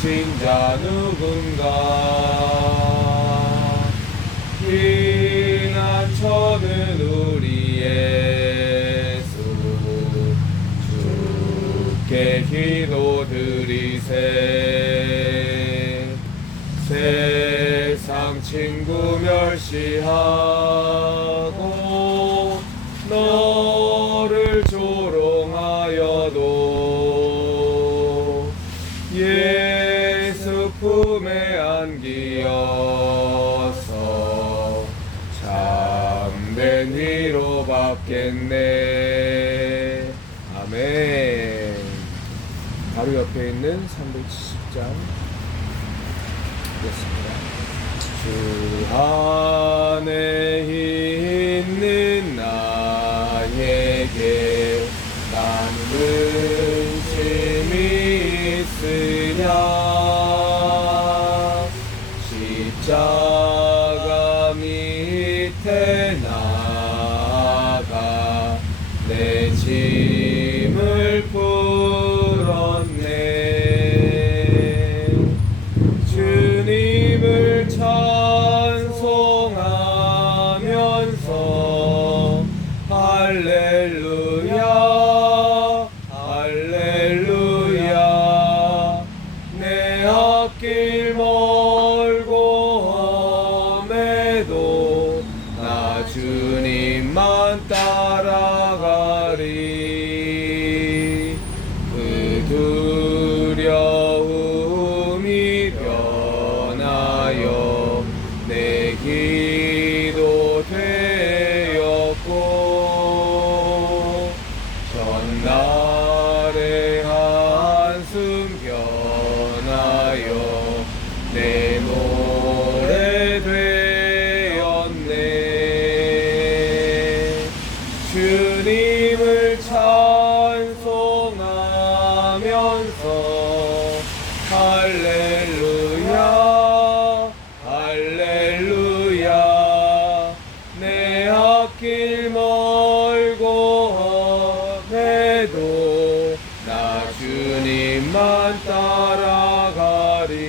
지친 자 누군가 피난처는 우리 예수 주께 기도드리세 세상 친구 멸시하고 너를 조롱하여도 예수 품에 안기어서 참된 위로 받겠네. 아멘. 바로 옆에 있는 370장 였습니다. 주 안에 있는 나에게 나는 근심이 있으랴 십자가 밑에 나아가 내 짐을 풀었네. 주님을 찬송하면서 할렐루야 할렐루야 내 앞길 멀고 험해도 나 주님만 따라가리. 그 두려움이 변하여 내 기도 되었고 전날의 한숨 변하여 내 노래 되었네. 주님을 찬송하면서 할렐루야 할렐루야 내 앞길 멀고 험해도 나 주님만 따라가리.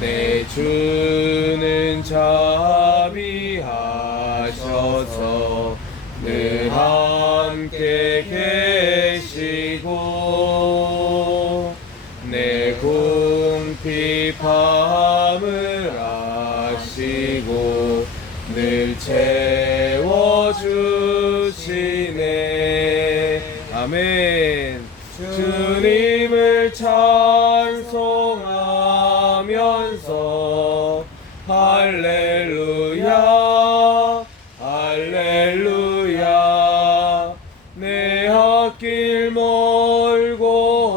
내 주는 자비하셔서 늘 함께 계시고 내 궁핍함을 아시고 늘 채워주시네. 아멘. 주님을 찬송하면서 할렐루야 할렐루야 내 앞길 멀고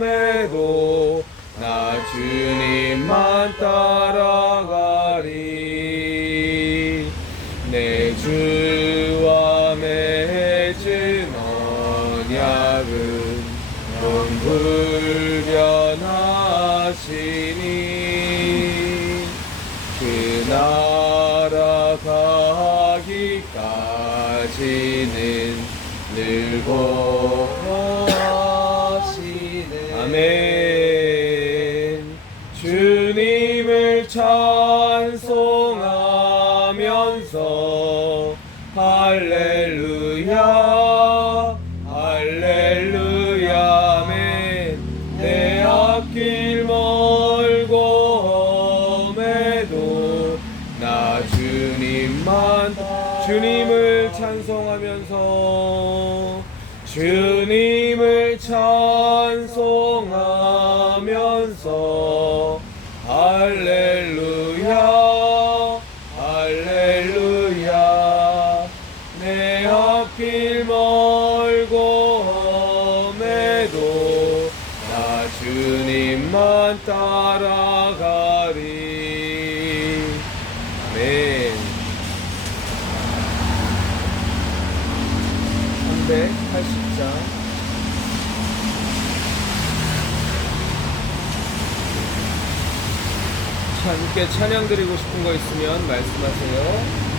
험해도 나 주님만 따라가리. 내 주와 맺은 언약은 불변하시니 그 나라 가기까지는 늘 보시네. 아멘. 주님을 찬송하면서 할렐루야 할렐루야 아멘. 내 앞길 멀고 험해도 나 주님을 찬송하면서 주님을 찬송하면서 할렐루야 할렐루야 내 앞길 멀고 험해도 나 주님만 따라가리. 아멘. 380장 함께 찬양 드리고 싶은 거 있으면 말씀하세요.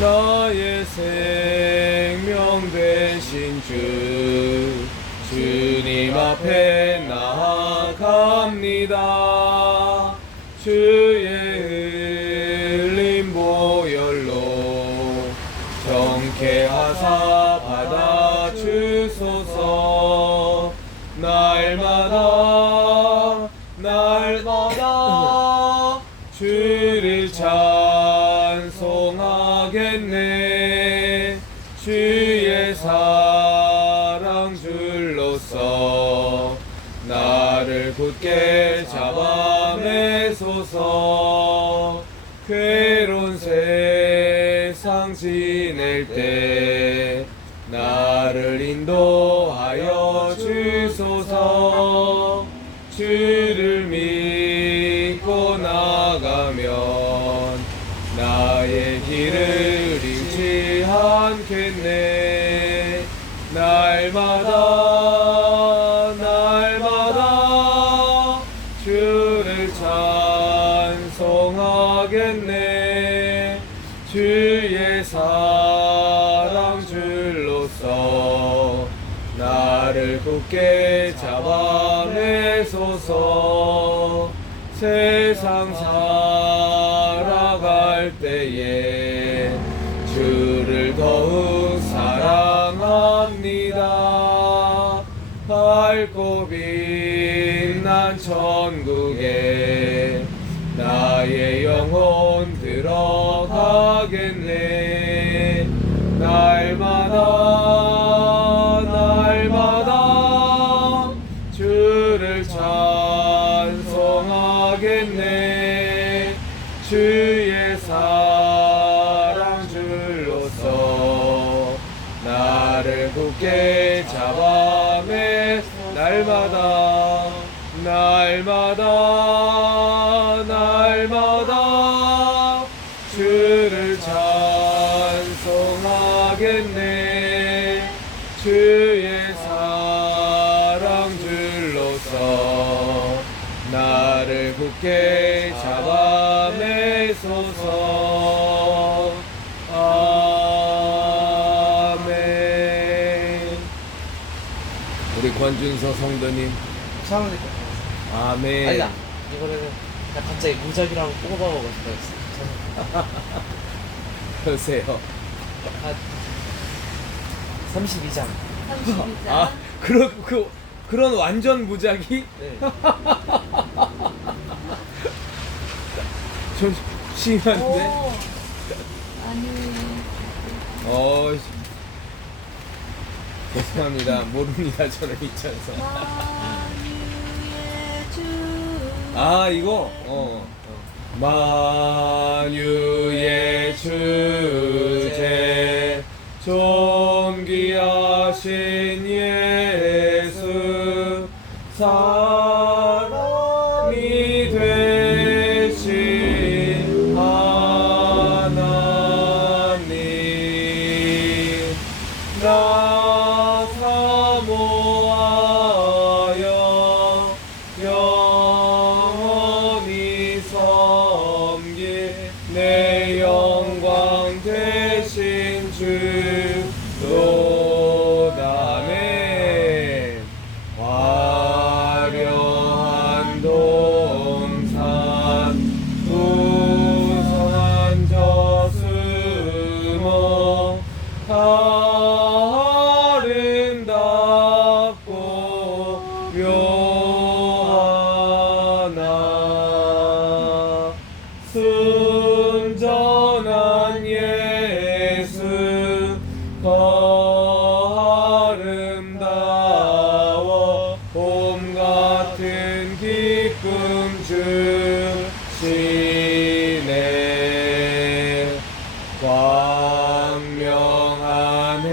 나의 생명 되신 주님 앞에 나아갑니다. 주의 흘린 보혈로 정케하사 받아주소서. 날마다 주를 찬송하겠네. 주의 사랑 줄로서 나를 굳게 잡아내소서. 괴로운 세상 지낼 때 나를 인도하여 주소서. 주를 믿고 나가면 나의 길을 잃지 않겠네. 날마다 주를 찬송하겠네. 주의 사랑 줄로서 나를 굳게 잡아내소서. 세상 살아갈 때에 주를 더욱 사랑합니다. 밝고 빛난 천국에 나의 영혼 들어가겠네. 날마다 주를 찬송하겠네. 주의 사랑 줄로서 나를 굳게 잡아내. 날마다 주를 찬송하겠네. 주의 사랑 줄로서 나를 굳게 잡아내소서. 아멘. 우리 권준서 성도님, 사랑하니까. 아멘. 아니다. 이거는 나 갑자기 무작위랑 뽑아보고 싶어했어. 그러세요. 한 32장. 32장. 아, 그런 완전 무작위? 네. 좀 심한데? 오. 아니. 죄송합니다. 모릅니다. 저는 이 찬송. 만유의 주. 아, 이거? 만유의 주제 존귀하신 예수 사람이 되신 하나님 나 사모하여 영원히 섬길 내 영광 되신 주로다네. 화려한 동산 우선 저수모 아름답고 묘하나 순전한 예수 더 아름다워 봄 같은 기쁨 주시네. 광명한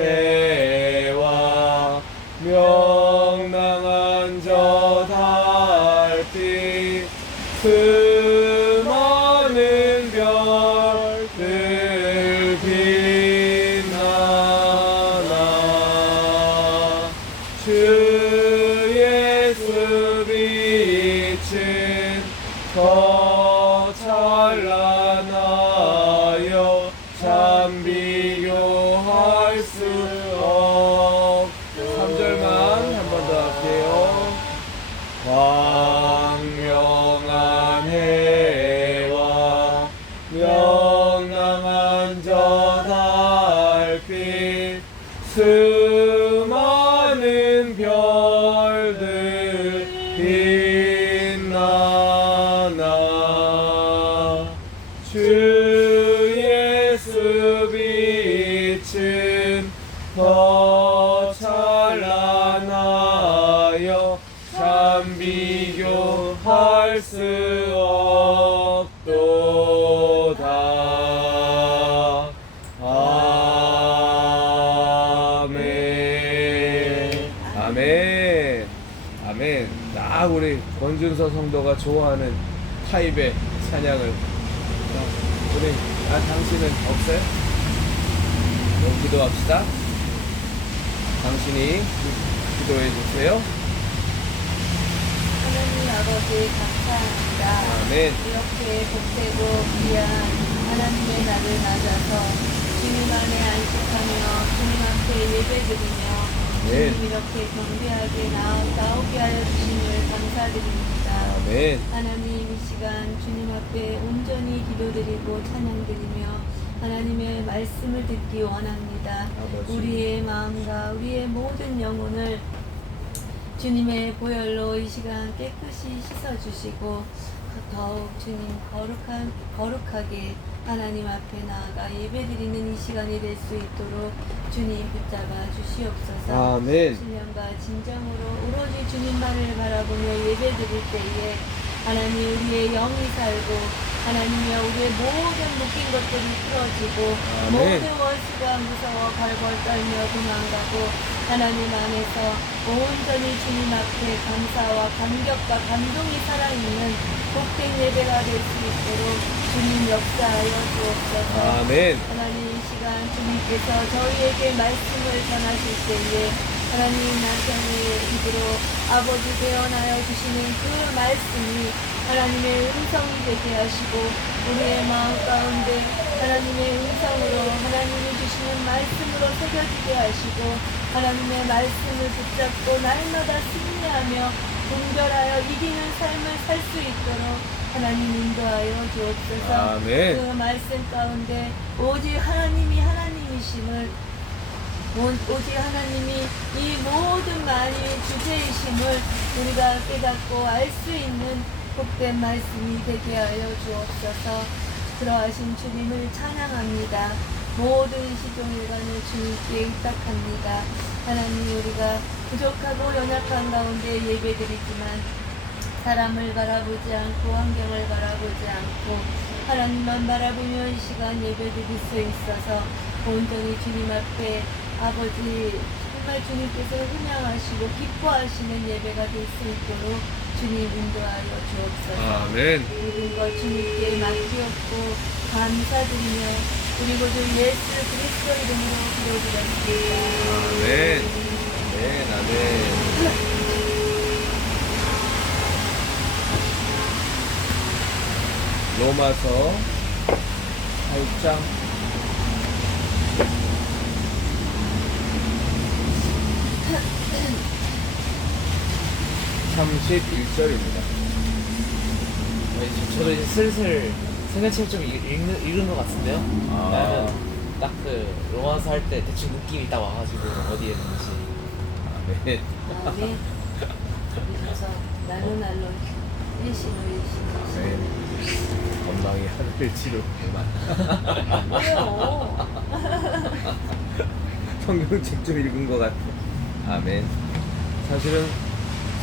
수 없. 3절만 한 번 더 할게요. 광명한 해와 명랑한 저 달빛 수많은 별들 빛나나 주 예수 빛은 더 찬란하여 참 비교할 수 없도다. 아멘. 아멘. 아멘. 딱 우리 권준서 성도가 좋아하는 타입의 찬양을. 우리 당신은 없어요? 그럼 기도합시다. 당신이 기도해 주세요. 하나님 아버지 감사합니다. 아멘. 이렇게 복되고 귀한 하나님의 날을 맞아서 주님 안에 안식하며 주님 앞에 예배드리며 아멘. 주님 이렇게 경배하게 나오게 하여 주심을 감사드립니다. 아멘. 하나님 이 시간 주님 앞에 온전히 기도드리고 찬양드리며 하나님의 말씀을 듣기 원합니다. 아버지. 우리의 마음과 우리의 모든 영혼을 주님의 보혈로 이 시간 깨끗이 씻어주시고 더욱 주님 거룩하게 하나님 앞에 나아가 예배드리는 이 시간이 될 수 있도록 주님 붙잡아 주시옵소서. 아멘. 신령과 진정으로 오로지 주님만을 바라보며 예배드릴 때에 하나님 우리의 영이 살고 하나님이여 우리의 모든 묶인 것들이 풀어지고 아멘. 모든 원수가 무서워 벌벌 떨며 도망가고 하나님 안에서 온전히 주님 앞에 감사와 감격과 감동이 살아있는 복된 예배가 될 수 있도록 주님 역사하여 주옵소서. 아멘. 하나님 이 시간 주님께서 저희에게 말씀을 전하실 때에 하나님 남편의 입으로 아버지 되어나여 주시는 그 말씀이 하나님의 음성이 되게 하시고 우리의 마음 가운데 하나님의 음성으로 하나님이 주시는 말씀으로 새겨지게 하시고 하나님의 말씀을 붙잡고 날마다 승리하며 분별하여 이기는 삶을 살 수 있도록 하나님 인도하여 주옵소서. 아멘. 그 말씀 가운데 오직 하나님이 하나님이심을 오직 하나님이 이 모든 만유의 주제이심을 우리가 깨닫고 알 수 있는 복된 말씀이 되게 하여 주옵소서. 그러하신 주님을 찬양합니다. 모든 시종일관을 주님께 의탁합니다. 하나님 우리가 부족하고 연약한 가운데 예배드리지만 사람을 바라보지 않고 환경을 바라보지 않고 하나님만 바라보며 이 시간 예배드릴 수 있어서 온전히 주님 앞에 아버지 정말 주님께서 훈양하시고 기뻐하시는 예배가 될 수 있도록 주님 인도하여 주옵소서. 아멘. 모든 것 주님께 맡기옵고 감사드리며 우리 구주 예수 그리스도 이름으로 기도드렸습니다. 아멘. 아멘. 아멘. 로마서 8장 31절입니다. 저도 이제 슬슬 생각책 좀 읽은 것 같은데요. 아. 왜냐면 딱 그 로마서 할 때 대충 느낌이 딱 와가지고 어디에 있는지. 아멘. 아멘. 그래서 날로 날로 일신호 아멘. 건방이 하늘을 지르구만. 왜요? 성경책 좀 읽은 것 같아. 아멘. 사실은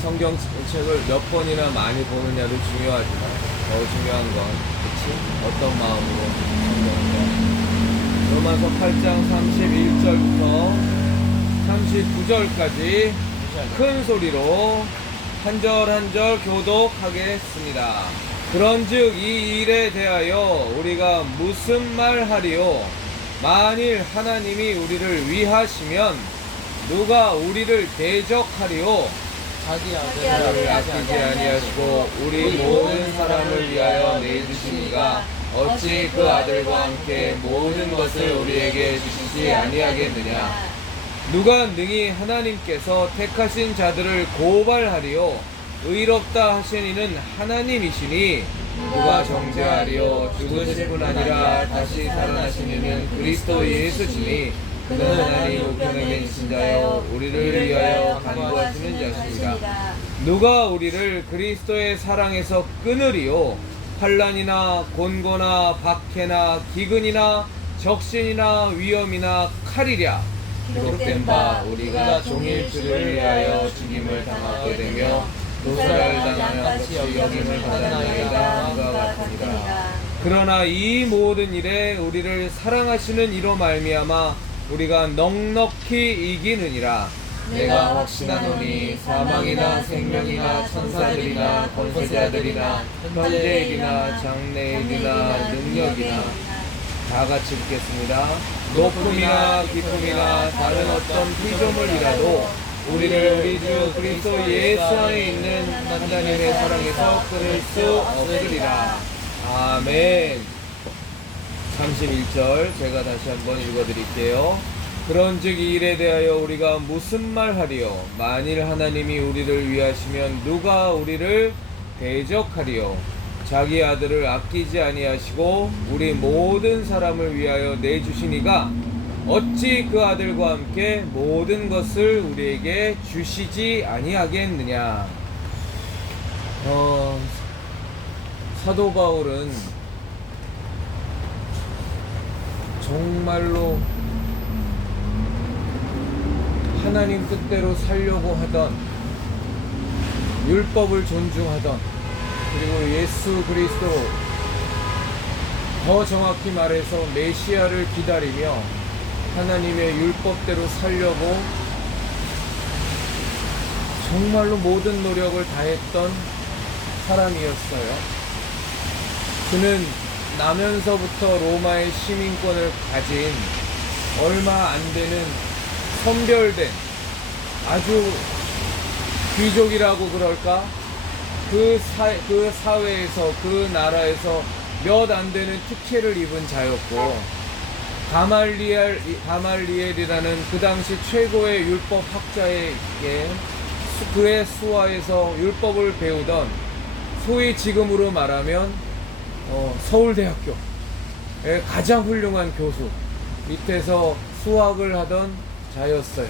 성경책을 몇 번이나 많이 보느냐도 중요하지만 더 중요한 건 그치? 어떤 마음으로 성경을 로마서 8장 31절부터 39절까지 큰 소리로 한 절 한 절 교독하겠습니다. 그런즉 이 일에 대하여 우리가 무슨 말 하리요? 만일 하나님이 우리를 위하시면 누가 우리를 대적하리요? 자기 자기 아들을 아들을 아끼지 아니하시고 우리 모든 사람을 위하여 내주시니가 어찌 그 아들과 함께 모든 것을 우리에게 주시지 아니하겠느냐. 누가 능히 하나님께서 택하신 자들을 고발하리요 의롭다 하신 이는 하나님이시니 누가 정죄하리요 죽으실 뿐 아니라 다시 살아나신 이는 그리스도 예수시니 그는 하나님 우편에 계신 자요 우리를 위하여 간구하시는 자십니다. 누가 우리를 그리스도의 사랑에서 끊으리요 환난이나 곤고나 박해나 기근이나 적신이나 위험이나 칼이랴. 기록된 바 우리가 종일 주를 위하여 죽임을 당하게 되며 노사를 당하여 같이 여김을 받아나이다 함과 같으니라. 그러나 이 모든 일에 우리를 사랑하시는 이로 말미암아 우리가 넉넉히 이기느니라. 내가 확신하노니 사망이나 생명이나 천사들이나 권세자들이나 현재일이나 장래일이나 능력이나 다 같이 읽겠습니다. 높음이나 깊음이나 다른 어떤 피조물이라도 우리를 우리 주 그리스도 예수 안에 있는 하나님의 사랑에서 끊을 수 없으리라. 아멘. 31절 제가 다시 한번 읽어드릴게요. 그런즉 이 일에 대하여 우리가 무슨 말하리요? 만일 하나님이 우리를 위하시면 누가 우리를 대적하리요? 자기 아들을 아끼지 아니하시고 우리 모든 사람을 위하여 내주시니가 어찌 그 아들과 함께 모든 것을 우리에게 주시지 아니하겠느냐. 사도 바울은 정말로 하나님 뜻대로 살려고 하던, 율법을 존중하던, 그리고 예수 그리스도, 더 정확히 말해서 메시아를 기다리며 하나님의 율법대로 살려고 정말로 모든 노력을 다했던 사람이었어요. 그는 나면서부터 로마의 시민권을 가진 얼마 안 되는 선별된 아주 귀족이라고 그럴까? 그 사회에서, 그 나라에서 몇 안 되는 특혜를 입은 자였고, 가말리엘이라는 그 당시 최고의 율법 학자에게 그의 수하에서 율법을 배우던, 소위 지금으로 말하면 서울대학교의 가장 훌륭한 교수 밑에서 수학을 하던 자였어요.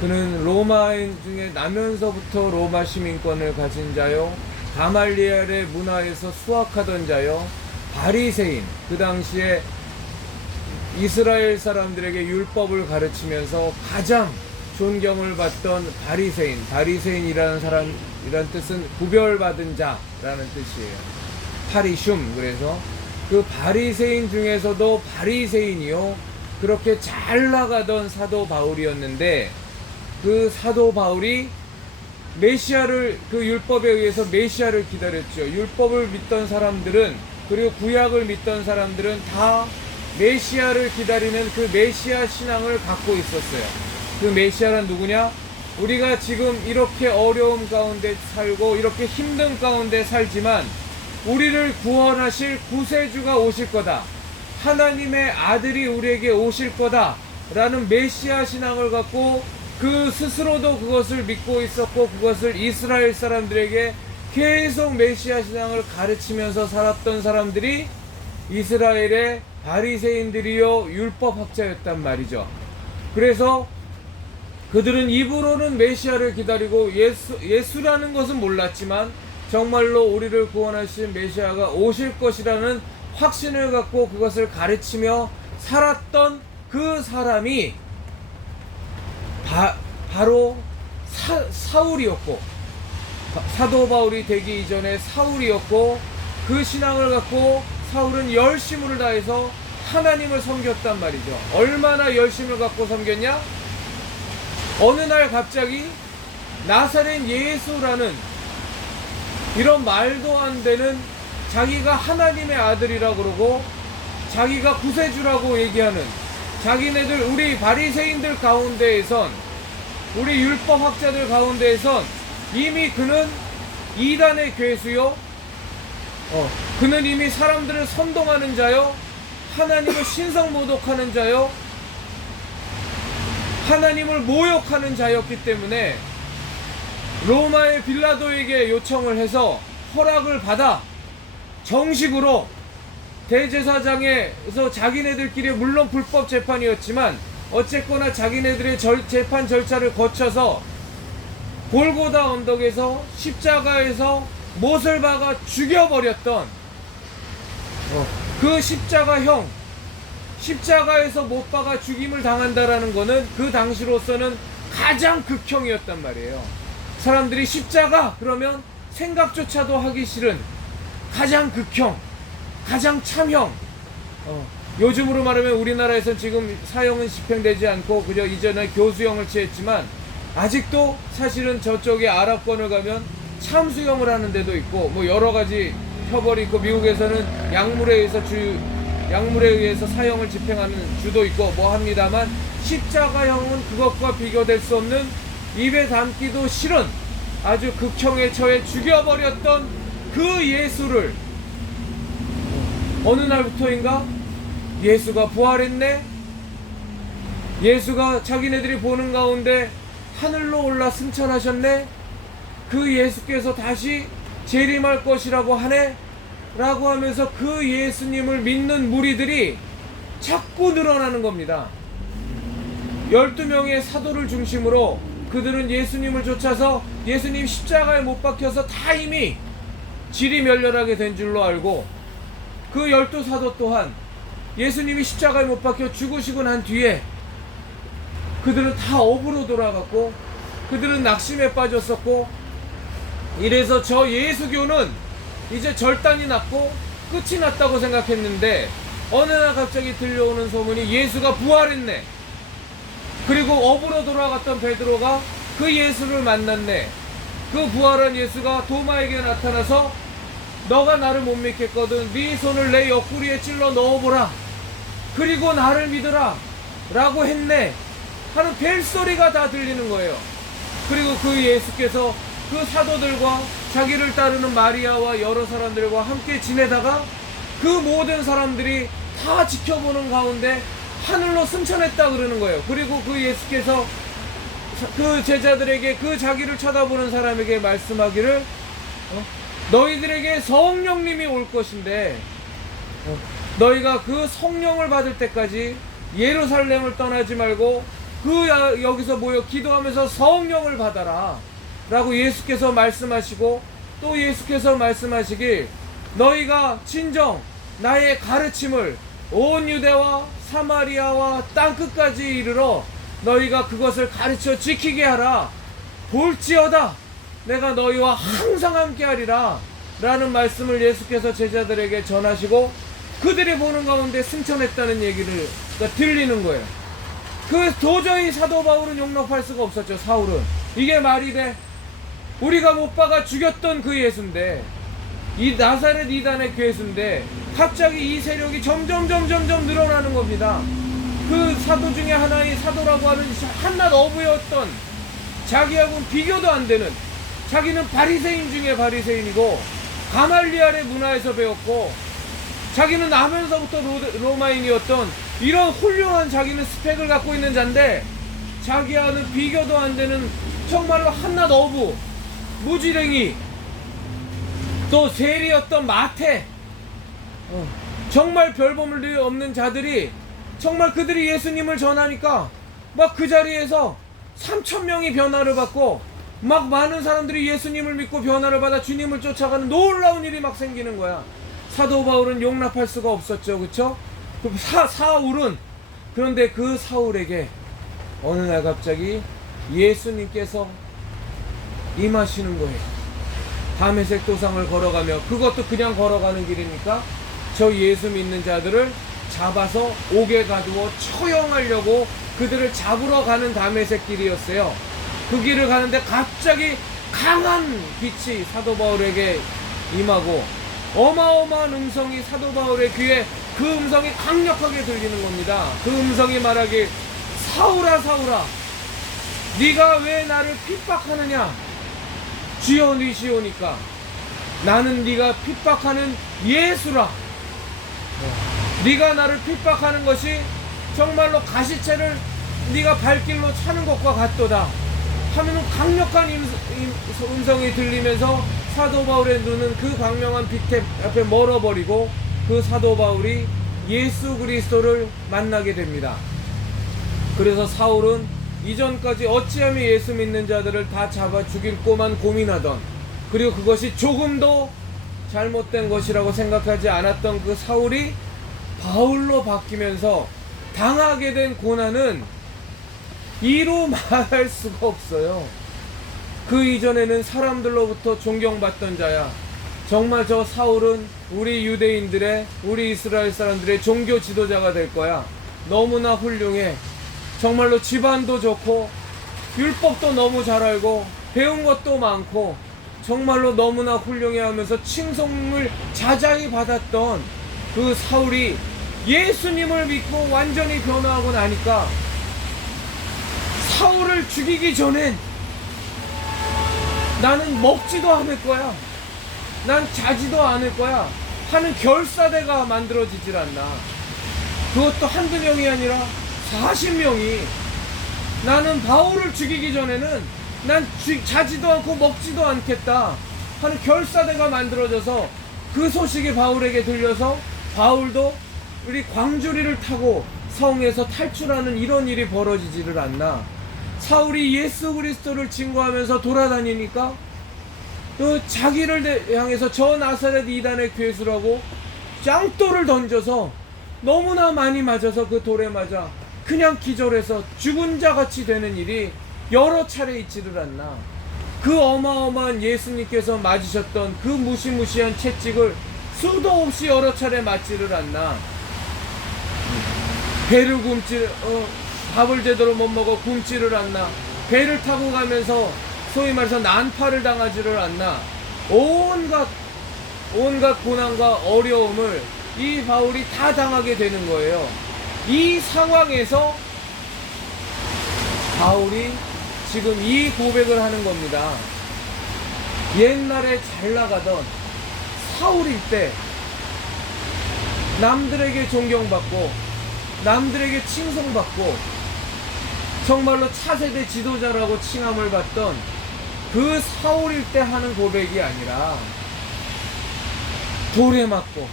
그는 로마인 중에 나면서부터 로마 시민권을 가진 자요, 가말리엘의 문화에서 수학하던 자요, 바리새인, 그 당시에 이스라엘 사람들에게 율법을 가르치면서 가장 존경을 받던 바리새인, 바리새인이라는 사람이란 뜻은 구별받은 자라는 뜻이에요. 파리슘. 그래서 그 바리새인 중에서도 바리새인이요, 그렇게 잘 나가던 사도 바울이었는데, 그 사도 바울이 메시아를, 그 율법에 의해서 메시아를 기다렸죠. 율법을 믿던 사람들은, 그리고 구약을 믿던 사람들은 다 메시아를 기다리는 그 메시아 신앙을 갖고 있었어요. 그 메시아란 누구냐? 우리가 지금 이렇게 어려움 가운데 살고 이렇게 힘든 가운데 살지만 우리를 구원하실 구세주가 오실 거다, 하나님의 아들이 우리에게 오실 거다 라는 메시아 신앙을 갖고 그 스스로도 그것을 믿고 있었고, 그것을 이스라엘 사람들에게 계속 메시아 신앙을 가르치면서 살았던 사람들이 이스라엘의 바리새인들이요, 율법학자였단 말이죠. 그래서 그들은 입으로는 메시아를 기다리고 예수라는 것은 몰랐지만 정말로 우리를 구원하신 메시아가 오실 것이라는 확신을 갖고 그것을 가르치며 살았던 그 사람이 바로 사울이었고, 사도 바울이 되기 이전에 사울이었고, 그 신앙을 갖고 사울은 열심을 다해서 하나님을 섬겼단 말이죠. 얼마나 열심을 갖고 섬겼냐? 어느 날 갑자기 나사렛 예수라는 이런 말도 안 되는, 자기가 하나님의 아들이라고 그러고 자기가 구세주라고 얘기하는, 자기네들, 우리 바리새인들 가운데에선, 우리 율법학자들 가운데에선 이미 그는 이단의 괴수요, 그는 이미 사람들을 선동하는 자요, 하나님을 신성모독하는 자요, 하나님을 모욕하는 자였기 때문에 로마의 빌라도에게 요청을 해서 허락을 받아 정식으로 대제사장에서 자기네들끼리, 물론 불법 재판이었지만 어쨌거나 자기네들의 재판 절차를 거쳐서 골고다 언덕에서 십자가에서 못을 박아 죽여버렸던 그 십자가형, 십자가에서 못 박아 죽임을 당한다라는 거는 그 당시로서는 가장 극형이었단 말이에요. 사람들이 십자가 그러면 생각조차도 하기 싫은 가장 극형, 가장 참형. 요즘으로 말하면 우리나라에선 지금 사형은 집행되지 않고 그저 이전에 교수형을 취했지만 아직도 사실은 저쪽에 아랍권을 가면 참수형을 하는 데도 있고 뭐 여러 가지 처벌이 있고, 미국에서는 약물에 의해서 사형을 집행하는 주도 있고 뭐 합니다만, 십자가형은 그것과 비교될 수 없는, 입에 담기도 싫은 아주 극형에 처해 죽여버렸던 그 예수를 어느 날부터인가 예수가 부활했네, 예수가 자기네들이 보는 가운데 하늘로 올라 승천하셨네, 그 예수께서 다시 재림할 것이라고 하네 라고 하면서 그 예수님을 믿는 무리들이 자꾸 늘어나는 겁니다. 12명의 사도를 중심으로 그들은 예수님을 쫓아서 예수님 십자가에 못 박혀서 다 이미 질이 멸렬하게 된 줄로 알고, 그 12사도 또한 예수님이 십자가에 못 박혀 죽으시고 난 뒤에 그들은 다 업으로 돌아갔고 그들은 낙심에 빠졌었고, 이래서 저 예수교는 이제 절단이 났고 끝이 났다고 생각했는데 어느 날 갑자기 들려오는 소문이 예수가 부활했네, 그리고 업으로 돌아갔던 베드로가 그 예수를 만났네, 그 부활한 예수가 도마에게 나타나서 너가 나를 못 믿겠거든 네 손을 내 옆구리에 찔러 넣어보라, 그리고 나를 믿으라 라고 했네 하는 벨소리가 다 들리는 거예요. 그리고 그 예수께서 그 사도들과 자기를 따르는 마리아와 여러 사람들과 함께 지내다가 그 모든 사람들이 다 지켜보는 가운데 하늘로 승천했다 그러는 거예요. 그리고 그 예수께서 그 제자들에게, 그 자기를 쳐다보는 사람에게 말씀하기를 너희들에게 성령님이 올 것인데 너희가 그 성령을 받을 때까지 예루살렘을 떠나지 말고 여기서 모여 기도하면서 성령을 받아라 라고 예수께서 말씀하시고, 또 예수께서 말씀하시길 너희가 진정 나의 가르침을 온 유대와 사마리아와 땅끝까지 이르러 너희가 그것을 가르쳐 지키게 하라, 볼지어다 내가 너희와 항상 함께 하리라 라는 말씀을 예수께서 제자들에게 전하시고 그들이 보는 가운데 승천했다는 얘기를 들리는 거예요. 그 도저히 사도 바울은 용납할 수가 없었죠. 사울은 이게 말이 돼? 우리가 못 박아 죽였던 그 예수인데, 이 나사렛 이단의 괴수인데 갑자기 이 세력이 점점 늘어나는 겁니다. 그 사도 중에 하나인 사도라고 하는 한낱 어부였던, 자기하고는 비교도 안 되는, 자기는 바리새인 중에 바리새인이고 가말리알의 문화에서 배웠고 자기는 나면서부터 로마인이었던 이런 훌륭한 자기는 스펙을 갖고 있는 자인데, 자기와는 비교도 안 되는 정말로 한낱 어부, 무지랭이, 또 세리였던 마태, 정말 별볼일 없는 자들이, 정말 그들이 예수님을 전하니까 막 그 자리에서 3,000명이 변화를 받고 막 많은 사람들이 예수님을 믿고 변화를 받아 주님을 쫓아가는 놀라운 일이 막 생기는 거야. 사도 바울은 용납할 수가 없었죠. 그쵸? 사울은, 그런데 그 사울에게 어느 날 갑자기 예수님께서 임하시는 거예요. 다메섹 도상을 걸어가며, 그것도 그냥 걸어가는 길이니까 저 예수 믿는 자들을 잡아서 옥에 가두어 처형하려고 그들을 잡으러 가는 다메섹 길이었어요. 그 길을 가는데 갑자기 강한 빛이 사도 바울에게 임하고 어마어마한 음성이 사도 바울의 귀에, 그 음성이 강력하게 들리는 겁니다. 그 음성이 말하길 사울아 사울아 네가 왜 나를 핍박하느냐, 주여 니시오니까 나는 네가 핍박하는 예수라. 네가 나를 핍박하는 것이 정말로 가시채를 네가 발길로 차는 것과 같도다 하면 강력한 음성이 들리면서 사도 바울의 눈은 그 강력한 빛 앞에 멀어버리고 그 사도 바울이 예수 그리스도를 만나게 됩니다. 그래서 사울은 이전까지 어찌하면 예수 믿는 자들을 다 잡아 죽일 꼬만 고민하던, 그리고 그것이 조금도 잘못된 것이라고 생각하지 않았던 그 사울이 바울로 바뀌면서 당하게 된 고난은 이루 말할 수가 없어요. 그 이전에는 사람들로부터 존경받던 자야. 정말 저 사울은 우리 유대인들의, 우리 이스라엘 사람들의 종교 지도자가 될 거야. 너무나 훌륭해. 정말로 집안도 좋고 율법도 너무 잘 알고 배운 것도 많고 정말로 너무나 훌륭해 하면서 칭송을 자자히 받았던 그 사울이 예수님을 믿고 완전히 변화하고 나니까 사울을 죽이기 전엔 나는 먹지도 않을 거야, 난 자지도 않을 거야 하는 결사대가 만들어지질 않나. 그것도 한두 명이 아니라 40명이 나는 바울을 죽이기 전에는 난 자지도 않고 먹지도 않겠다 하는 결사대가 만들어져서 그 소식이 바울에게 들려서 바울도 우리 광주리를 타고 성에서 탈출하는 이런 일이 벌어지지를 않나. 사울이 예수 그리스도를 증거하면서 돌아다니니까 자기를 향해서 저 나사렛 이단의 괴수라고 짱돌을 던져서 너무나 많이 맞아서 그 돌에 맞아 그냥 기절해서 죽은 자같이 되는 일이 여러 차례 있지를 않나. 그 어마어마한 예수님께서 맞으셨던 그 무시무시한 채찍을 수도 없이 여러 차례 맞지를 않나. 배를 밥을 제대로 못 먹어 굶지를 않나. 배를 타고 가면서 소위 말해서 난파를 당하지를 않나. 온갖 고난과 어려움을 이 바울이 다 당하게 되는 거예요. 이 상황에서 바울이 지금 이 고백을 하는 겁니다. 옛날에 잘 나가던 사울일 때 남들에게 존경받고 남들에게 칭송받고 정말로 차세대 지도자라고 칭함을 받던 그 사울일 때 하는 고백이 아니라 돌에 맞고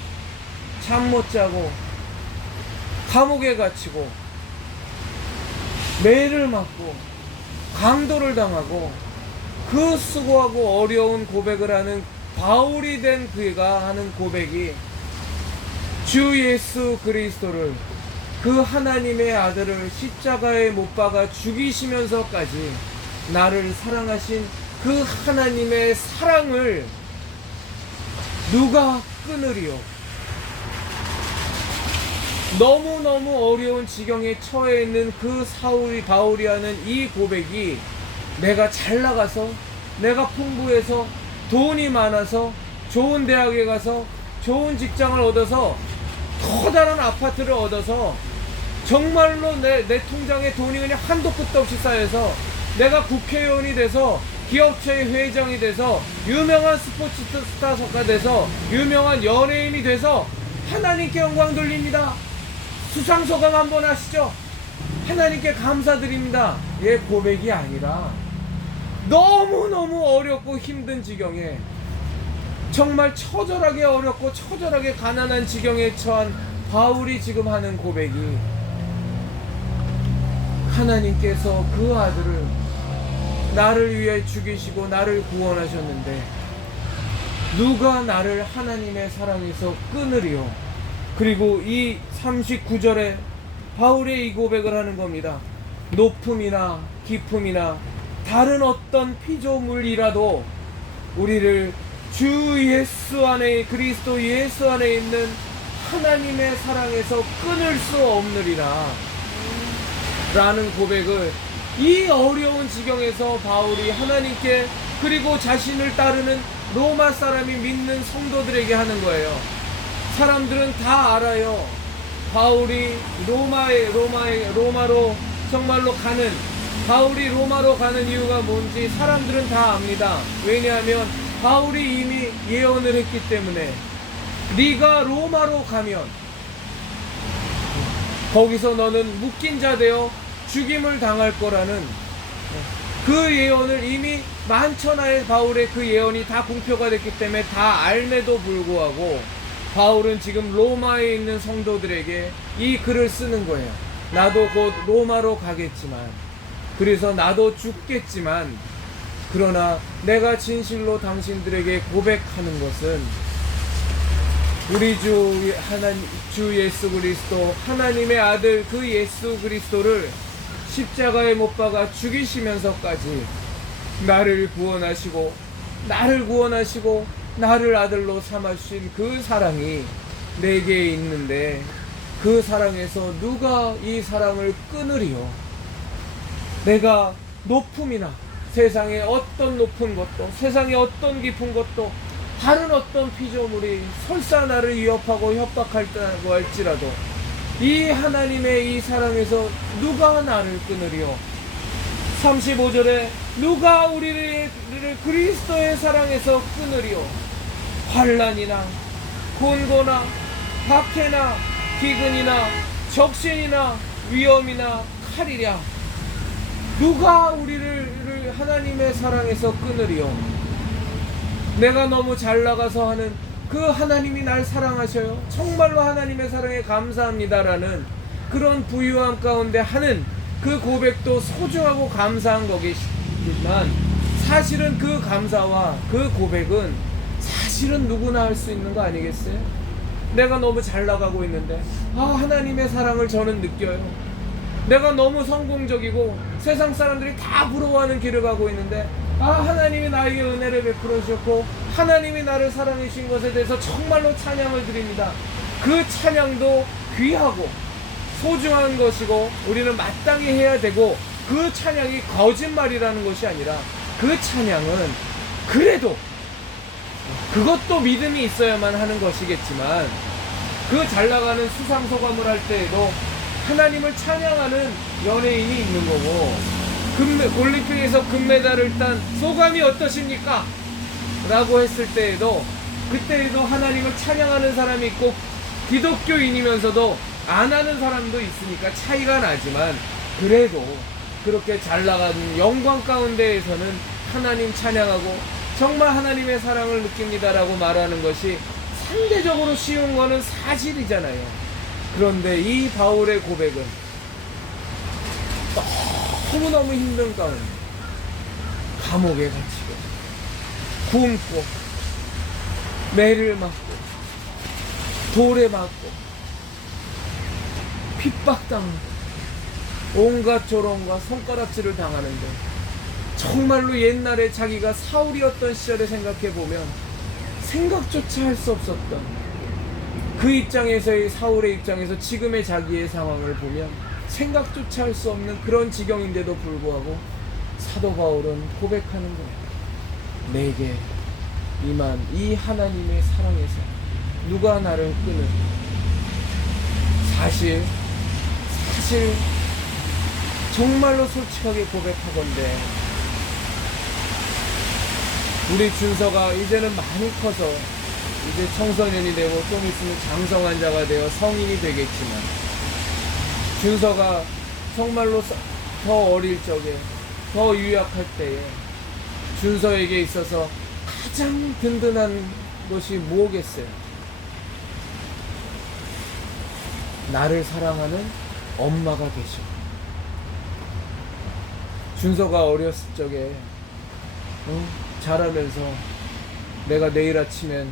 잠 못 자고 감옥에 갇히고 매를 맞고 강도를 당하고 그 수고하고 어려운 고백을 하는 바울이 된 그가 하는 고백이 주 예수 그리스도를, 그 하나님의 아들을 십자가에 못 박아 죽이시면서까지 나를 사랑하신 그 하나님의 사랑을 누가 끊으리요. 너무너무 어려운 지경에 처해 있는 그 바울이 하는 이 고백이 내가 잘 나가서, 내가 풍부해서, 돈이 많아서, 좋은 대학에 가서, 좋은 직장을 얻어서, 커다란 아파트를 얻어서 정말로 내 통장에 돈이 그냥 한도 끝도 없이 쌓여서 내가 국회의원이 돼서 기업체의 회장이 돼서 유명한 스포츠 스타가 돼서 유명한 연예인이 돼서 하나님께 영광 돌립니다. 수상소감 한번 하시죠. 하나님께 감사드립니다. 예, 고백이 아니라 너무너무 어렵고 힘든 지경에, 정말 처절하게 어렵고 처절하게 가난한 지경에 처한 바울이 지금 하는 고백이 하나님께서 그 아들을 나를 위해 죽이시고 나를 구원하셨는데 누가 나를 하나님의 사랑에서 끊으리요. 그리고 이 39절에 바울의 이 고백을 하는 겁니다. 높음이나 깊음이나 다른 어떤 피조물이라도 우리를 주 예수 안에, 그리스도 예수 안에 있는 하나님의 사랑에서 끊을 수 없느리라 라는 고백을 이 어려운 지경에서 바울이 하나님께, 그리고 자신을 따르는 로마 사람이 믿는 성도들에게 하는 거예요. 사람들은 다 알아요. 바울이 로마로 정말로 바울이 로마로 가는 이유가 뭔지 사람들은 다 압니다. 왜냐하면 바울이 이미 예언을 했기 때문에 네가 로마로 가면 거기서 너는 묶인 자 되어 죽임을 당할 거라는 그 예언을 이미 만천하에 바울의 그 예언이 다 공표가 됐기 때문에 다 알매도 불구하고 바울은 지금 로마에 있는 성도들에게 이 글을 쓰는 거예요. 나도 곧 로마로 가겠지만, 그래서 나도 죽겠지만, 그러나 내가 진실로 당신들에게 고백하는 것은 우리 주 예수 그리스도, 하나님의 아들 그 예수 그리스도를 십자가에 못 박아 죽이시면서까지 나를 구원하시고 나를 아들로 삼아주신 그 사랑이 내게 있는데, 그 사랑에서 누가 이 사랑을 끊으리요? 내가 높음이나 세상의 어떤 높은 것도, 세상의 어떤 깊은 것도, 다른 어떤 피조물이 설사 나를 위협하고 협박할다고 할지라도 이 하나님의 이 사랑에서 누가 나를 끊으리요? 35절에 누가 우리를 그리스도의 사랑에서 끊으리요? 환난이나 곤고나 박해나 기근이나 적신이나 위험이나 칼이랴, 누가 우리를 하나님의 사랑에서 끊으리요? 내가 너무 잘 나가서 하는 그 하나님이 날 사랑하셔요, 정말로 하나님의 사랑에 감사합니다라는 그런 부유함 가운데 하는 그 고백도 소중하고 감사한 거겠지만, 사실은 그 감사와 그 고백은 사실은 누구나 할 수 있는 거 아니겠어요? 내가 너무 잘 나가고 있는데 하나님의 사랑을 저는 느껴요. 내가 너무 성공적이고 세상 사람들이 다 부러워하는 길을 가고 있는데 하나님이 나에게 은혜를 베풀어 주셨고 하나님이 나를 사랑해 주신 것에 대해서 정말로 찬양을 드립니다. 그 찬양도 귀하고 소중한 것이고 우리는 마땅히 해야 되고, 그 찬양이 거짓말이라는 것이 아니라 그 찬양은 그래도 그것도 믿음이 있어야만 하는 것이겠지만, 그 잘나가는 수상소감을 할 때에도 하나님을 찬양하는 연예인이 있는 거고, 올림픽에서 금메달을 딴 소감이 어떠십니까? 라고 했을 때에도 그때에도 하나님을 찬양하는 사람이 있고 기독교인이면서도 안 하는 사람도 있으니까 차이가 나지만, 그래도 그렇게 잘 나가는 영광 가운데에서는 하나님 찬양하고 정말 하나님의 사랑을 느낍니다라고 말하는 것이 상대적으로 쉬운 거는 사실이잖아요. 그런데 이 바울의 고백은 너무너무 힘든 가운데 감옥에 갇히고 굶고 매를 맞고 돌에 맞고 핍박당하고 온갖 조롱과 손가락질을 당하는데, 정말로 옛날에 자기가 사울이었던 시절에 생각해보면 생각조차 할 수 없었던 그 입장에서의, 사울의 입장에서 지금의 자기의 상황을 보면 생각조차 할 수 없는 그런 지경인데도 불구하고 사도 바울은 고백하는 거예요. 내게 임한 이 하나님의 사랑에서 누가 나를 끊으리? 사실 정말로 솔직하게 고백하건대 우리 준서가 이제는 많이 커서 이제 청소년이 되고 좀 있으면 장성환자가 되어 성인이 되겠지만, 준서가 정말로 더 어릴 적에, 더 유약할 때에 준서에게 있어서 가장 든든한 것이 뭐겠어요? 나를 사랑하는 엄마가 계셔. 준서가 어렸을 적에 자라면서 내가 내일 아침엔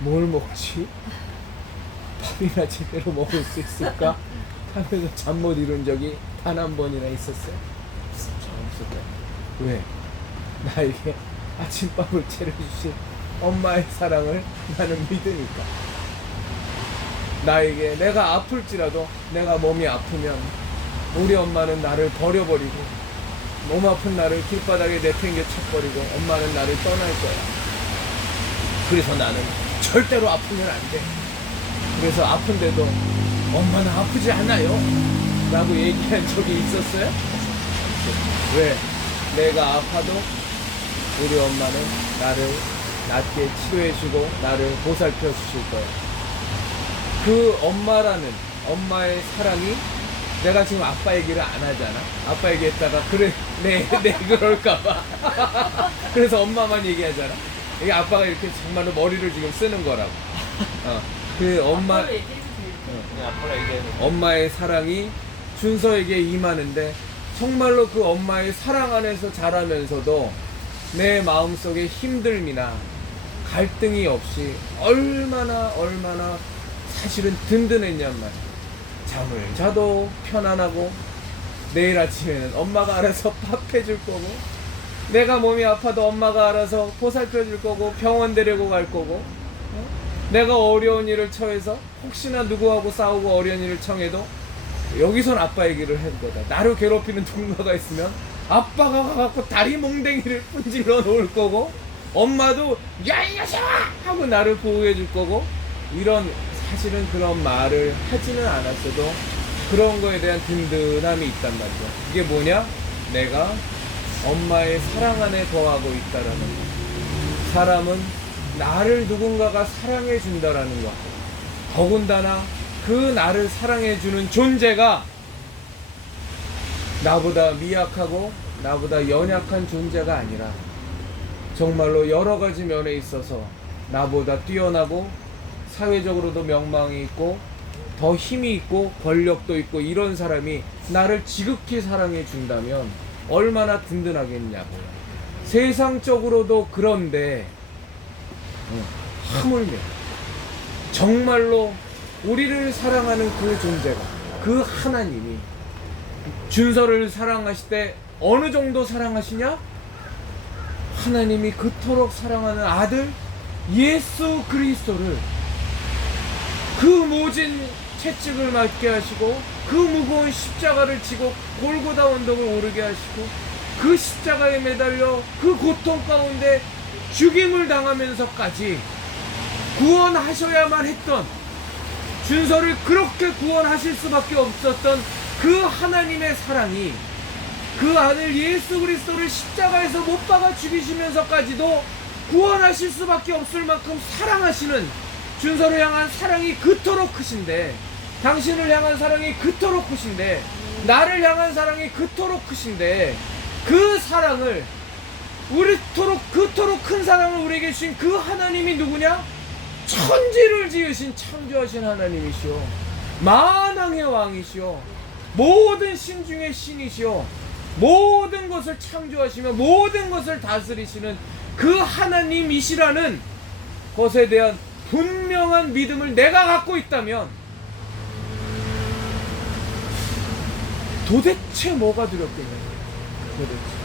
뭘 먹지? 밥이나 제대로 먹을 수 있을까? 하면서 잠 못 이룬 적이 단 한 번이나 있었어요? 없었어요. 왜? 나에게 아침밥을 차려주신 엄마의 사랑을 나는 믿으니까. 나에게 내가 아플지라도, 내가 몸이 아프면 우리 엄마는 나를 버려버리고 몸 아픈 나를 길바닥에 내팽겨 쳐버리고 엄마는 나를 떠날 거야. 그래서 나는 절대로 아프면 안 돼. 그래서 아픈데도 엄마는 아프지 않아요 라고 얘기한 적이 있었어요? 왜? 내가 아파도 우리 엄마는 나를 낫게 치료해주고 나를 보살펴 주실 거예요. 그 엄마의 사랑이, 내가 지금 아빠 얘기를 안 하잖아. 아빠 얘기했다가 그래 내 그럴까봐 그래서 엄마만 얘기하잖아. 이게 아빠가 이렇게 정말로 머리를 지금 쓰는 거라고. 그 그냥 앞으로 얘기해도 엄마의 사랑이 준서에게 임하는데, 정말로 그 엄마의 사랑 안에서 자라면서도 내 마음속에 힘듦이나 갈등이 없이 얼마나 사실은 든든했냔 말이야. 잠을 자도 편안하고, 내일 아침에는 엄마가 알아서 밥 해줄 거고, 내가 몸이 아파도 엄마가 알아서 보살펴 줄 거고, 병원 데리고 갈 거고, 내가 어려운 일을 처해서 혹시나 누구하고 싸우고 어려운 일을 청해도 여기선 아빠 얘기를 할 거다. 나를 괴롭히는 누군가가 있으면 아빠가 가갖고 다리 몽댕이를 분질러 놓을 거고, 엄마도 야 이 녀석아 하고 나를 보호해 줄 거고, 이런 사실은 그런 말을 하지는 않았어도 그런 거에 대한 든든함이 있단 말이죠. 이게 뭐냐? 내가 엄마의 사랑 안에 거하고 있다라는 거. 사람은 나를 누군가가 사랑해 준다라는 것. 더군다나 그 나를 사랑해 주는 존재가 나보다 미약하고 나보다 연약한 존재가 아니라 정말로 여러 가지 면에 있어서 나보다 뛰어나고 사회적으로도 명망이 있고 더 힘이 있고 권력도 있고 이런 사람이 나를 지극히 사랑해 준다면 얼마나 든든하겠냐고요. 세상적으로도 그런데 하물며 정말로 우리를 사랑하는 그 존재가, 그 하나님이 준서를 사랑하실 때 어느 정도 사랑하시냐? 하나님이 그토록 사랑하는 아들 예수 그리스도를 그 모진 채찍을 맞게 하시고 그 무거운 십자가를 지고 골고다 언덕을 오르게 하시고 그 십자가에 매달려 그 고통 가운데 죽임을 당하면서까지 구원하셔야만 했던, 준서를 그렇게 구원하실 수밖에 없었던 그 하나님의 사랑이 그 아들 예수 그리스도를 십자가에서 못 박아 죽이시면서까지도 구원하실 수밖에 없을 만큼 사랑하시는 준서를 향한 사랑이 그토록 크신데, 당신을 향한 사랑이 그토록 크신데, 나를 향한 사랑이 그토록 크신데, 그 사랑을 그토록 큰 사랑을 우리에게 주신 그 하나님이 누구냐? 천지를 지으신 창조하신 하나님이시오. 만왕의 왕이시오. 모든 신 중에 신이시오. 모든 것을 창조하시며 모든 것을 다스리시는 그 하나님이시라는 것에 대한 분명한 믿음을 내가 갖고 있다면 도대체 뭐가 두렵겠냐. 도대체.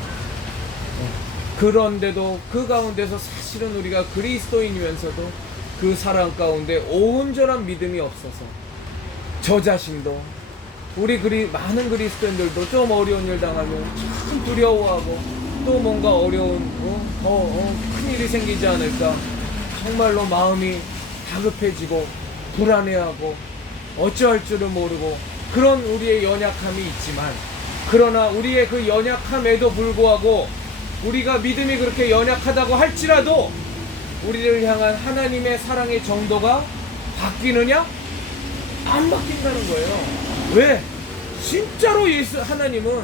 그런데도 그 가운데서 사실은 우리가 그리스도인이면서도 그 사랑 가운데 온전한 믿음이 없어서 저 자신도, 우리 많은 그리스도인들도 좀 어려운 일 당하면 참 두려워하고 또 뭔가 어려운 큰일이 생기지 않을까 정말로 마음이 다급해지고 불안해하고 어찌할 줄을 모르고 그런 우리의 연약함이 있지만, 그러나 우리의 그 연약함에도 불구하고 우리가 믿음이 그렇게 연약하다고 할지라도 우리를 향한 하나님의 사랑의 정도가 바뀌느냐? 안 바뀐다는 거예요. 왜? 진짜로 하나님은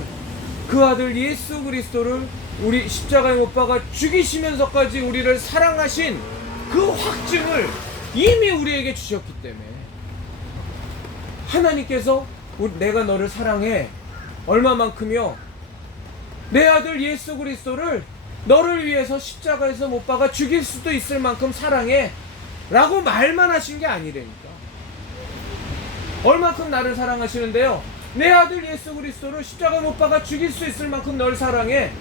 그 아들 예수 그리스도를 우리 십자가에 못 박아 죽이시면서까지 우리를 사랑하신 그 확증을 이미 우리에게 주셨기 때문에, 하나님께서 내가 너를 사랑해 얼마만큼요? 내 아들 예수 그리스도를 너를 위해서 십자가에서 못 박아 죽일 수도 있을 만큼 사랑해 라고 말만 하신 게 아니라니까. 얼마큼 나를 사랑하시는데요, 내 아들 예수 그리스도를 십자가에 못 박아 죽일 수 있을 만큼 널 사랑해.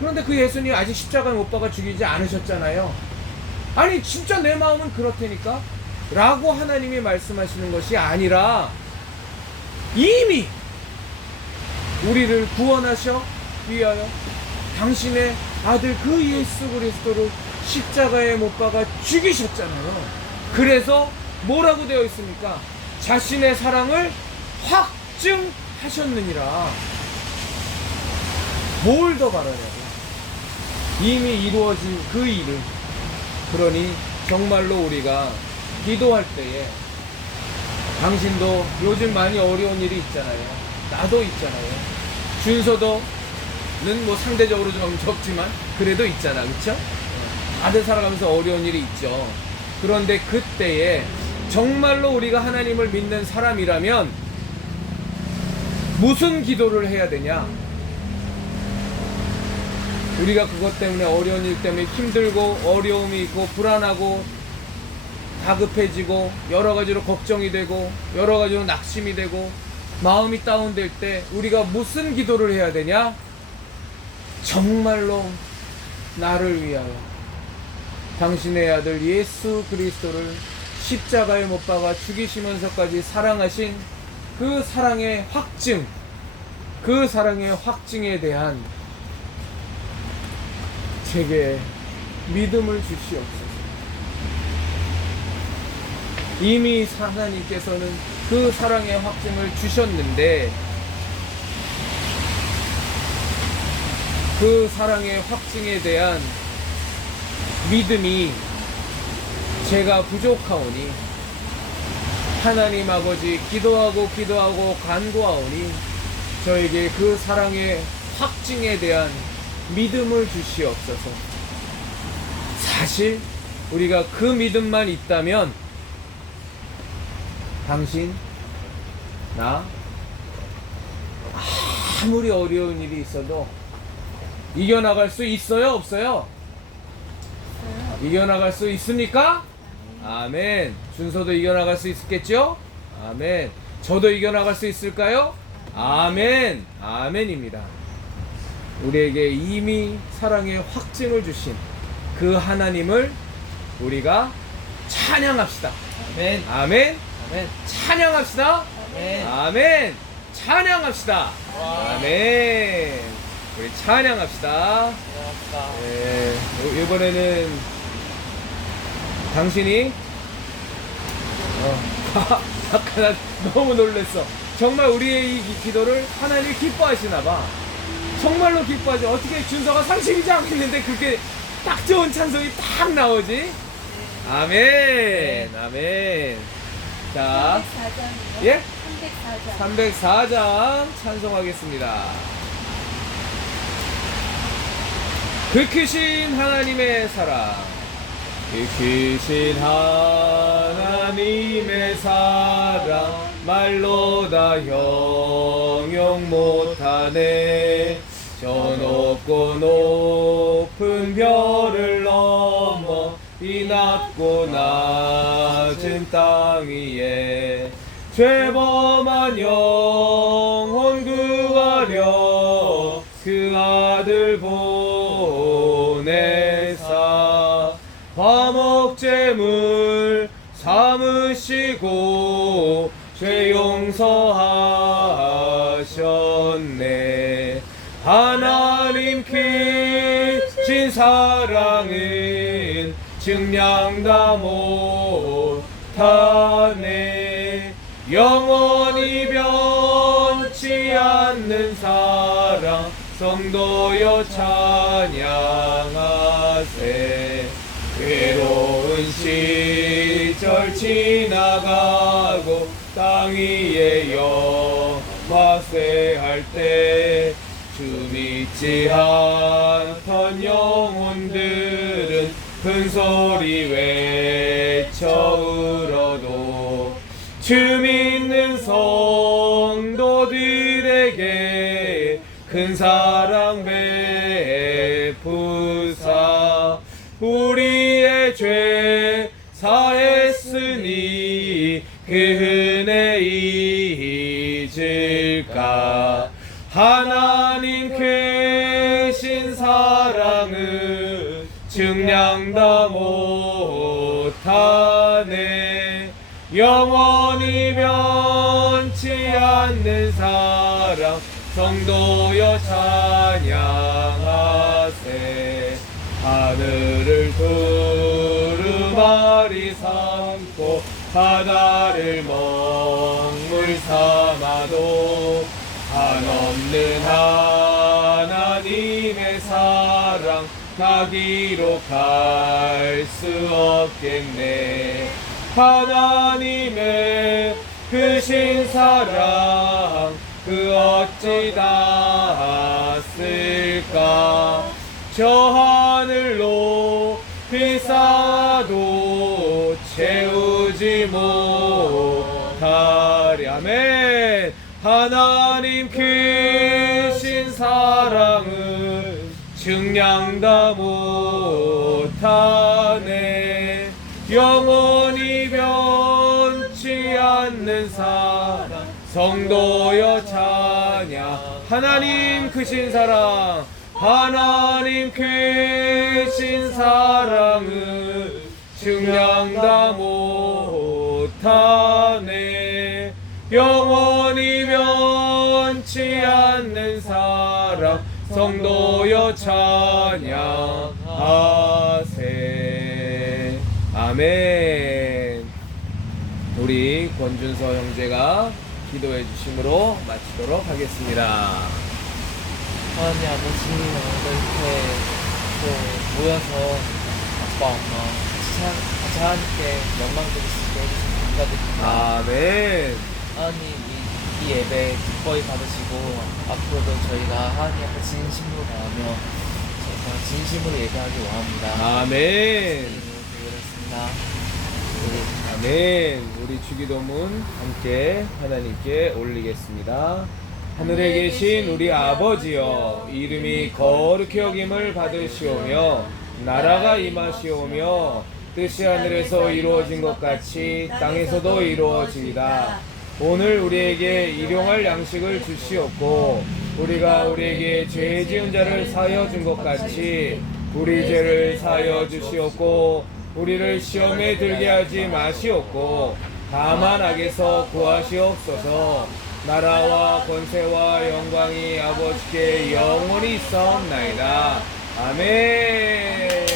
그런데 그 예수님이 아직 십자가에 못 박아 죽이지 않으셨잖아요. 아니 진짜 내 마음은 그렇다니까 라고 하나님이 말씀하시는 것이 아니라 이미 우리를 구원하셔 위하여 당신의 아들 그 예수 그리스도를 십자가에 못 박아 죽이셨잖아요. 그래서 뭐라고 되어 있습니까? 자신의 사랑을 확증하셨느니라. 뭘 더 바라냐고. 이미 이루어진 그 일을 그러니 정말로 우리가 기도할 때에 당신도 요즘 많이 어려운 일이 있잖아요. 나도 있잖아요. 준서도는 뭐 상대적으로 좀 적지만 그래도 있잖아. 그쵸? 다들 살아가면서 어려운 일이 있죠. 그런데 그때에 정말로 우리가 하나님을 믿는 사람이라면 무슨 기도를 해야 되냐? 우리가 그것 때문에 어려운 일 때문에 힘들고 어려움이 있고 불안하고 다급해지고 여러 가지로 걱정이 되고 여러 가지로 낙심이 되고 마음이 다운될 때 우리가 무슨 기도를 해야 되냐? 정말로 나를 위하여 당신의 아들 예수 그리스도를 십자가에 못 박아 죽이시면서까지 사랑하신 그 사랑의 확증, 그 사랑의 확증에 대한 제게 믿음을 주시옵소서. 이미 하나님께서는 그 사랑의 확증을 주셨는데 그 사랑의 확증에 대한 믿음이 제가 부족하오니 하나님 아버지 기도하고 간구하오니 저에게 그 사랑의 확증에 대한 믿음을 주시옵소서. 사실 우리가 그 믿음만 있다면 당신, 나 아무리 어려운 일이 있어도 이겨나갈 수 있어요? 없어요? 이겨나갈 수 있습니까? 아멘. 준서도 이겨나갈 수 있겠죠? 아멘. 저도 이겨나갈 수 있을까요? 아멘. 아멘입니다. 우리에게 이미 사랑의 확증을 주신 그 하나님을 우리가 찬양합시다. 아멘. 아멘. 아멘. 찬양합시다. 아멘. 아멘. 찬양합시다. 와. 아멘. 우리 찬양합시다. 감사합니다. 네, 이번에는 당신이 아까 나 너무 놀랬어. 정말 우리의 이 기도를 하나님이 기뻐하시나봐. 정말로 기뻐하지. 어떻게 준서가 상식이지 않겠는데 그렇게 딱 좋은 찬송이 딱 나오지? 아멘. 아멘. 자, 304장이요. 예? 304장. 304장 찬송하겠습니다. 그 크신 하나님의 사랑, 그 크신 하나님의 사랑 말로 다 형용 못하네. 저 높고 높은 별을 넘어 이 낮고 낮은 땅 위에 죄범한 영혼 구하려 그 아들 보내사 화목제물 삼으시고 죄 용서하셨네. 하나님 크신 사랑은 증량다 못하네. 영원히 변치 않는 사랑 성도여 찬양하세. 괴로운 시절 지나가고 땅 위에 영화쇠할 때 주 믿지 않던 영혼들은 큰 소리 외쳐 울어도 주 믿는 성도들에게 큰 사랑 베푸사 우리의 죄 사했으니 그 은혜 잊을까. 하나님 크신 사랑은 증량다 못하네. 영원히 변치 않는 사랑 성도여 찬양하세. 하늘을 두루마리 삼고 바다를 먹물 삼아도 한없는 하나님의 사랑 다 기록할 수 없겠네. 하나님의 크신 사랑 그 어찌 닿았을까. 저 하늘로 비싸도 채우지 못하리. 아멘. 하나님 크신 사랑은 증량다 못하네. 영원히 변치 않는 사랑 성도여 찬양. 하나님 크신 사랑, 하나님 크신 사랑은 증량다 못하네. 영원히 변치 않는 사랑 성도여 찬양하세. 아멘. 우리 권준서 형제가 기도해 주심으로 마치도록 하겠습니다. 하나님 아버지, 오늘 이렇게 또 모여서 아빠, 엄마 같이 하나님께 영광 드릴 수 있게 해주셔서 감사드립니다. 아멘. 하나님 이 예배 기꺼이 받으시고 앞으로도 저희가 하나님 앞에 진심으로 나오며 저희가 진심으로 예배하기 원합니다. 아멘. 기도했습니다. 아멘. 우리 주기도문 함께 하나님께 올리겠습니다. 하늘에 계신 우리 아버지여, 이름이 거룩히 여김을 받으시오며 나라가 임하시오며 뜻이 하늘에서 이루어진 것 같이 땅에서도 이루어지이다. 오늘 우리에게 일용할 양식을 주시옵고 우리가 우리에게 죄 지은 자를 사하여 준 것 같이 우리 죄를 사하여 주시옵고 우리를 시험에 들게 하지 마시옵고 다만 악에서 구하시옵소서. 나라와 권세와 영광이 아버지께 영원히 있사옵나이다. 아멘.